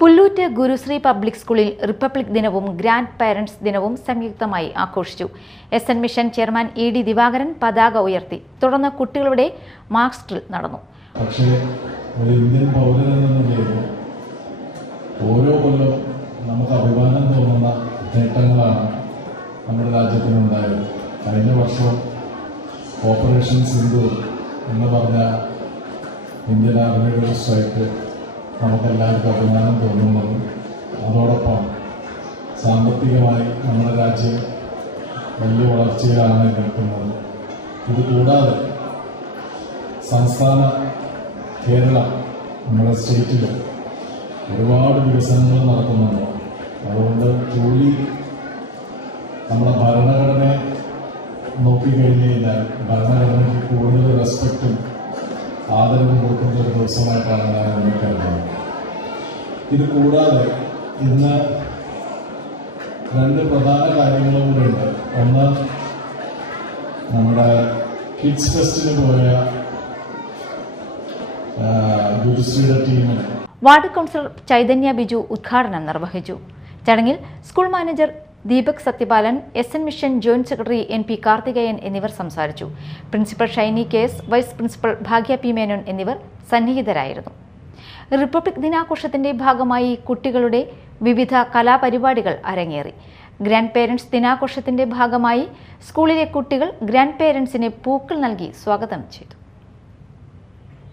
Pullut Gurusree public സ്കൂളിൽ Republic ദിനവും grandparents ദിനവും സംയുക്തമായി ആഘോഷിച്ചു. SN. Mission chairman ED. Divakaran പതാക ഉയർത്തി. തുടർന്ന് കുട്ടികളുടെ മാർക്സ് ഡ്രിൽ നടന്നു. പക്ഷേ ഒരു ഇന്ത്യൻ പൗരനെന്ന നിലയിൽ ഓരോ കൊല്ലം നമുക്ക് അഭിമാനം തോന്നുന്ന നേട്ടങ്ങളാണ് നമ്മുടെ രാജ്യത്തിനുണ്ടായത്. കഴിഞ്ഞ വർഷം ഓപ്പറേഷൻ സിന്ദൂർ എന്ന് പറഞ്ഞ ഇന്ത്യൻ ആർമിയുടെ സ്ട്രൈക്ക് നമുക്കെല്ലാവർക്കും അഭിമാനം തോന്നുന്നതും അതോടൊപ്പം സാമ്പത്തികമായി നമ്മുടെ രാജ്യം വലിയ വളർച്ചയിലാണ് നിൽക്കുന്നത്. ഇതുകൂടാതെ സംസ്ഥാന കേരളം നമ്മുടെ സ്റ്റേറ്റിൽ ഒരുപാട് വികസനങ്ങൾ നടക്കുന്നുണ്ട്. അതുകൊണ്ട് ജോലി നമ്മുടെ ഭരണഘടനയെ നോക്കിക്കഴിഞ്ഞു കഴിഞ്ഞാൽ ഭരണഘടനയ്ക്ക് കൂടുതൽ റെസ്പെക്റ്റും ആദരവും കൊടുക്കുന്ന ഒരു ദിവസമായിട്ടാണ് ഞാൻ എന്നെ കരുതുന്നത്. ഇത് കൂടാതെ ഇന്ന് രണ്ട് പ്രധാന കാര്യങ്ങളും കൂടെ ഉണ്ട്. ഒന്ന്, നമ്മുടെ കിഡ്സ് ഫെസ്റ്റിന് പോയ ഗുരുശ്രീയുടെ ടീമിന് വാർഡ് കൗൺസിലർ ചൈതന്യ ബിജു ഉദ്ഘാടനം നിർവഹിച്ചു. ചടങ്ങിൽ school manager Deepak Sathyapalan, SN. Mission joint secretary N.P. Karthikeyan എന്നിവർ സംസാരിച്ചു. Principal Shiny KS, vice principal Bhagya P. Menon എന്നിവർ സന്നിഹിതരായിരുന്നു. റിപ്പബ്ലിക് ദിനാഘോഷത്തിന്റെ ഭാഗമായി കുട്ടികളുടെ വിവിധ കലാപരിപാടികൾ അരങ്ങേറി. ഗ്രാൻഡ് പേരന്റ്സ് ദിനാഘോഷത്തിന്റെ ഭാഗമായി സ്കൂളിലെ കുട്ടികൾ ഗ്രാൻഡ് പേരന്റ്സിന് പൂക്കൾ നൽകി സ്വാഗതം ചെയ്തു.